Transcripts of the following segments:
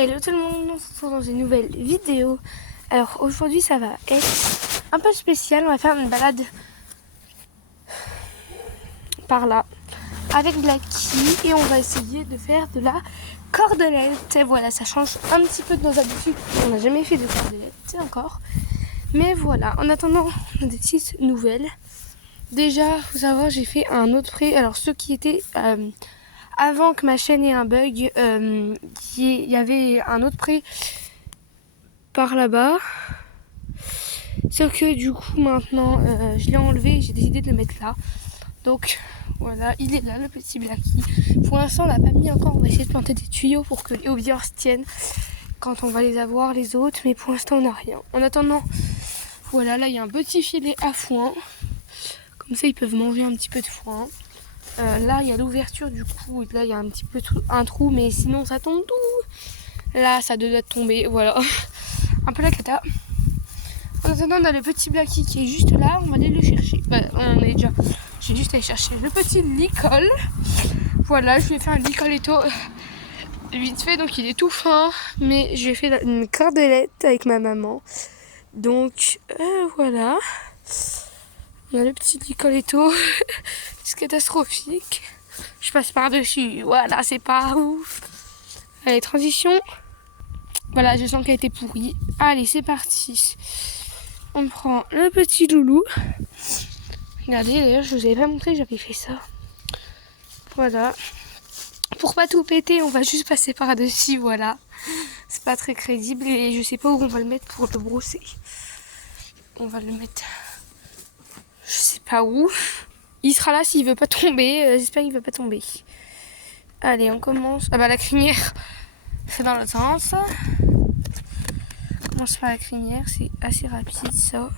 Hello tout le monde, on se retrouve dans une nouvelle vidéo. Alors aujourd'hui ça va être un peu spécial, on va faire une balade par là avec Blacky et on va essayer de faire de la cordelette. Et voilà, ça change un petit peu de nos habitudes, on n'a jamais fait de cordelette encore. Mais voilà, en attendant, on a des petites nouvelles. Déjà, faut savoir, j'ai fait un autre prêt. Alors ceux qui étaient... avant que ma chaîne ait un bug, il y avait un autre prêt par là-bas. Sauf que du coup maintenant je l'ai enlevé et j'ai décidé de le mettre là. Donc voilà, il est là le petit Blacky. Pour l'instant on l'a pas mis encore, on va essayer de planter des tuyaux pour que les haubières se tiennent quand on va les avoir les autres. Mais pour l'instant on n'a rien. En attendant, voilà, là il y a un petit filet à foin. Comme ça ils peuvent manger un petit peu de foin. Là il y a l'ouverture du coup, là il y a un petit peu un trou, mais sinon ça tombe tout. Là ça devait tomber, voilà. Un peu la cata. En attendant on a le petit Blacky qui est juste là, on va aller le chercher. On est déjà. J'ai juste allé chercher le petit Nicole. Voilà, je lui ai fait un Nicoletto vite fait, donc il est tout fin. Mais je lui ai fait une cordelette avec ma maman. Donc voilà. On a le petit Nicoletto. C'est catastrophique. Je passe par-dessus. Voilà, c'est pas ouf. Allez, transition. Voilà, je sens qu'elle a été pourrie. Allez, c'est parti. On prend le petit loulou. Regardez, d'ailleurs, je vous avais pas montré, j'avais fait ça. Voilà. Pour pas tout péter, on va juste passer par-dessus, voilà. C'est pas très crédible et je sais pas où on va le mettre pour le brosser. On va le mettre... Je sais pas où. Il sera là s'il veut pas tomber. J'espère qu'il veut pas tomber. Allez, on commence. Ah bah la crinière, c'est dans l'autre sens. On commence par la crinière, c'est assez rapide ça.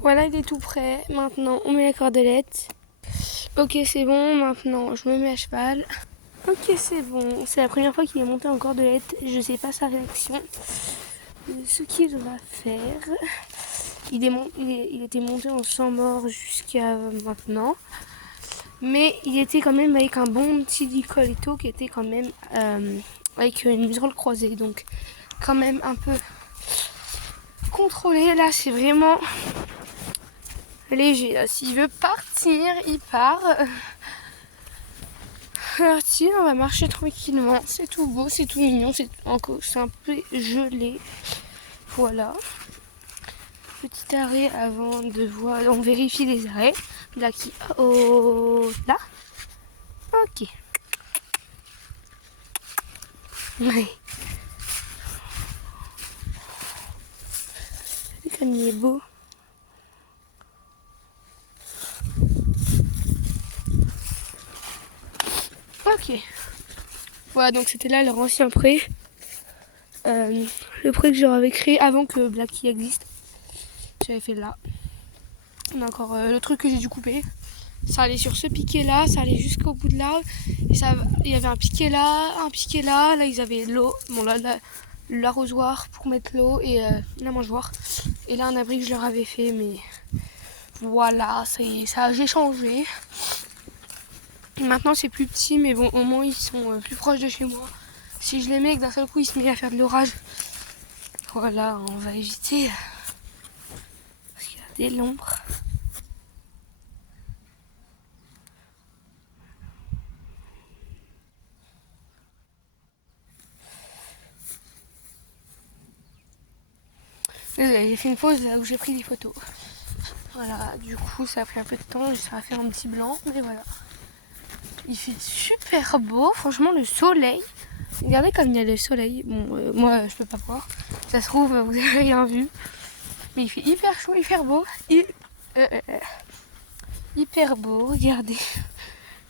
Voilà, il est tout prêt. Maintenant, on met la cordelette. Ok, c'est bon. Maintenant, je me mets à cheval. Ok, c'est bon. C'est la première fois qu'il est monté en cordelette. Je sais pas sa réaction. Ce qu'il va faire... Il était monté en sang mort jusqu'à maintenant. Mais il était quand même avec un bon petit Nicoletto qui était quand même avec une muserolle croisée. Donc, quand même un peu contrôlé. Là, c'est vraiment... léger. S'il veut partir, il part. Alors tiens, on va marcher tranquillement. C'est tout beau, c'est tout mignon, c'est un peu gelé. Voilà. Petit arrêt avant de voir. On vérifie les arrêts. Là qui. Oh là. Ok. Ouais. C'est comme il est beau. Ok. Voilà, donc c'était là leur ancien pré. Le pré que j'avais créé avant que Blacky existe. J'avais fait là. On a encore le truc que j'ai dû couper. Ça allait sur ce piquet là, ça allait jusqu'au bout de là. Et ça, il y avait un piquet là, là ils avaient l'eau. Bon là, l'arrosoir pour mettre l'eau et la mangeoire. Et là un abri que je leur avais fait, mais voilà, ça j'ai changé. Maintenant c'est plus petit, mais bon au moins ils sont plus proches de chez moi. Si je les mets et que d'un seul coup ils se mettent à faire de l'orage, voilà, on va éviter. Parce qu'il y a des l'ombre. J'ai fait une pause là où j'ai pris des photos. Voilà, du coup ça a pris un peu de temps, ça a fait un petit blanc, mais voilà. Il fait super beau, franchement le soleil. Regardez comme il y a le soleil. Bon, moi je peux pas voir. Ça se trouve, vous avez rien vu. Mais il fait hyper chaud, hyper beau. Hyper beau, regardez.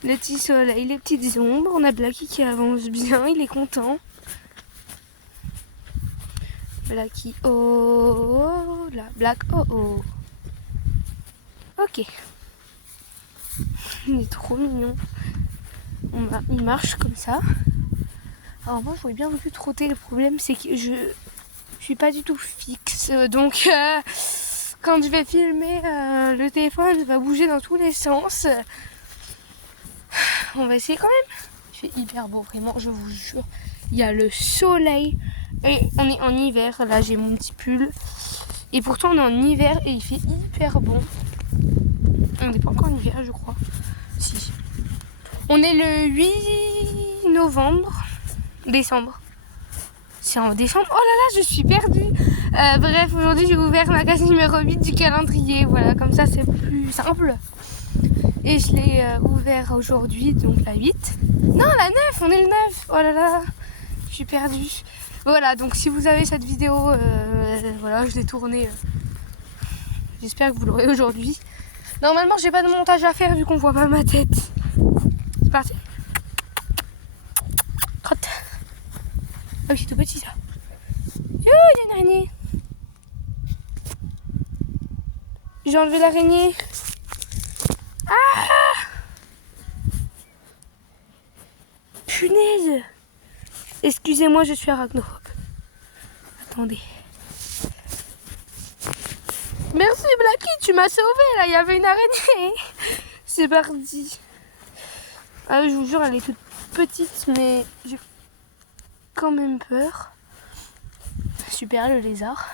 Le petit soleil, les petites ombres. On a Blacky qui avance bien, il est content. Blacky, oh là, Black, oh oh. Ok. Il est trop mignon. Il marche comme ça. Alors moi j'aurais bien voulu trotter. Le problème c'est que je suis pas du tout fixe. Donc quand je vais filmer, le téléphone va bouger dans tous les sens. On va essayer quand même. Il fait hyper beau, vraiment, je vous jure. Il y a le soleil. Et on est en hiver. Là j'ai mon petit pull. Et pourtant on est en hiver et il fait hyper bon. On n'est pas encore en hiver je crois. Si. On est le 8 novembre. Décembre. C'est en décembre. Oh là là, je suis perdue. Bref, aujourd'hui j'ai ouvert ma case numéro 8 du calendrier. Voilà, comme ça c'est plus simple. Et je l'ai ouvert aujourd'hui, donc la 8. Non, la 9, on est le 9. Oh là là, je suis perdue. Voilà, donc si vous avez cette vidéo, voilà, je l'ai tournée. J'espère que vous l'aurez aujourd'hui. Normalement, j'ai pas de montage à faire vu qu'on voit pas ma tête. C'est parti. Crotte. Ah oui, c'est tout petit ça. Oh, il y a une araignée. J'ai enlevé l'araignée. Ah! Punaise! Excusez-moi, je suis arachnophobe. Attendez. Merci Blacky, tu m'as sauvé là, il y avait une araignée. C'est parti. Ah oui, je vous jure, elle est toute petite, mais j'ai quand même peur. Super, le lézard.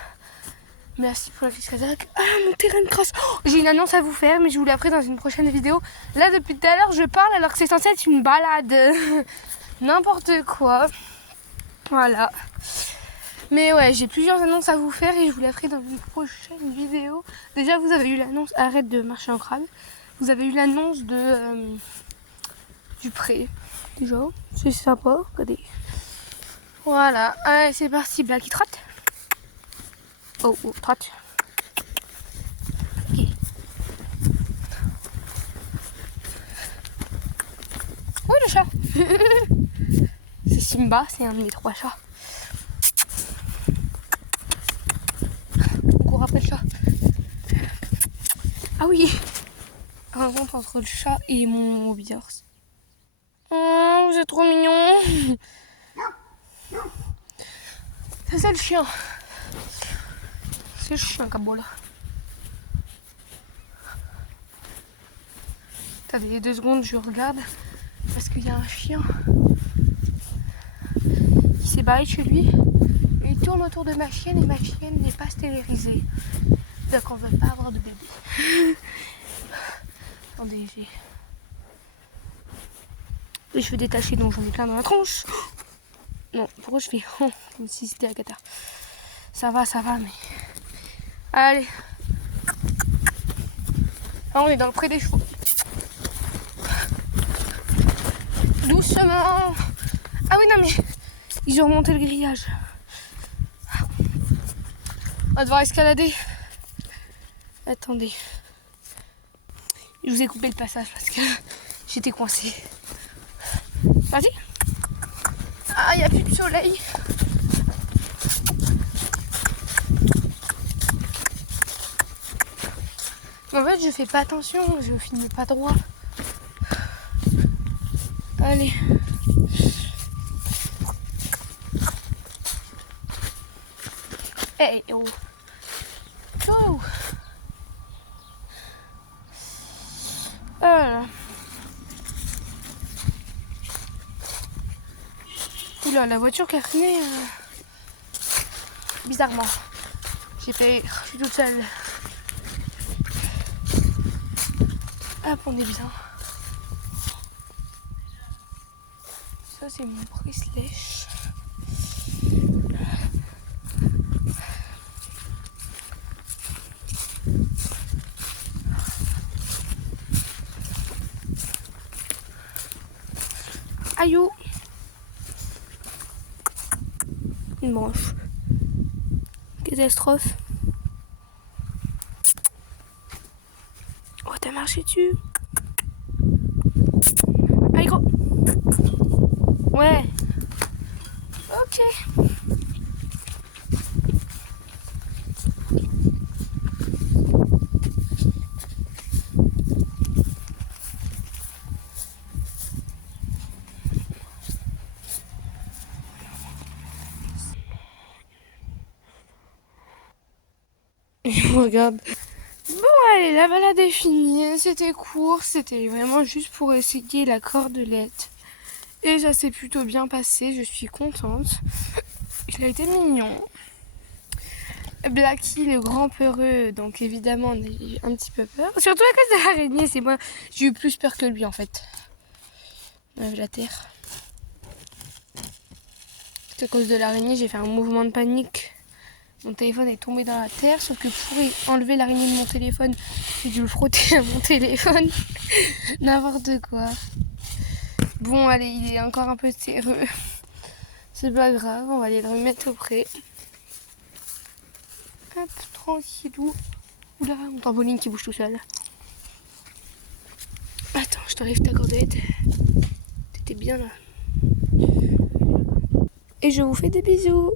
Merci pour la fiche rédac. Ah, mon terrain de crasse. Oh, j'ai une annonce à vous faire, mais je vous la ferai dans une prochaine vidéo. Là, depuis tout à l'heure, je parle alors que c'est censé être une balade. N'importe quoi. Voilà. Mais ouais, j'ai plusieurs annonces à vous faire et je vous la ferai dans une prochaine vidéo. Déjà, vous avez eu l'annonce arrête de marcher en crabe. Vous avez eu l'annonce de du pré. Déjà, c'est sympa. Regardez. Voilà. Allez, c'est parti. Blacky trotte. Oh, oh, trotte. Ok. Oh, le chat. C'est Simba, c'est un de mes 3 chats. On court après le chat. Ah oui. Rencontre entre le chat et mon biors. Oh, vous êtes trop mignon. Ça, c'est le chien. C'est le chien, Kabola. Attendez 2 secondes, je regarde. Parce qu'il y a un chien qui s'est barré de chez lui. Et il tourne autour de ma chienne et ma chienne n'est pas stérilisée. Donc on ne veut pas avoir de bébé. Attendez, j'ai les cheveux détachés, donc j'en ai plein dans la tronche. Non, pourquoi je fais comme si c'était la cata. Ça va, mais... Allez. Là, on est dans le pré des chevaux. Doucement. Ah oui, non, mais... Ils ont remonté le grillage. On va devoir escalader. Attendez. Je vous ai coupé le passage parce que j'étais coincée. Vas-y. Ah, il n'y a plus de soleil. En fait, je fais pas attention, je filme pas droit. Allez. Hey, oh. Oh. Voilà. Oula, la voiture qui a freiné bizarrement. J'ai fait, je suis toute seule. Hop, on est bien. Ça, c'est mon brise-lèche. Aïe. Une branche. Catastrophe. Oh, t'as marché dessus. Allez, gros. Ouais. Ok. Regarde. Bon, allez, la balade est finie. C'était court. C'était vraiment juste pour essayer la cordelette. Et ça s'est plutôt bien passé. Je suis contente. Il a été mignon. Blacky, le grand peureux, donc évidemment, on a eu un petit peu peur. Surtout à cause de l'araignée, c'est moi. J'ai eu plus peur que lui en fait. On a vu la terre. C'est à cause de l'araignée, j'ai fait un mouvement de panique. Mon téléphone est tombé dans la terre, sauf que pour enlever l'araignée de mon téléphone, j'ai dû le frotter à mon téléphone. N'importe quoi. Bon, allez, il est encore un peu terreux. C'est pas grave, on va aller le remettre au pré. Hop, tranquillou. Oula, mon trampoline qui bouge tout seul. Attends, je t'enlève ta cordelette. T'étais bien là. Et je vous fais des bisous.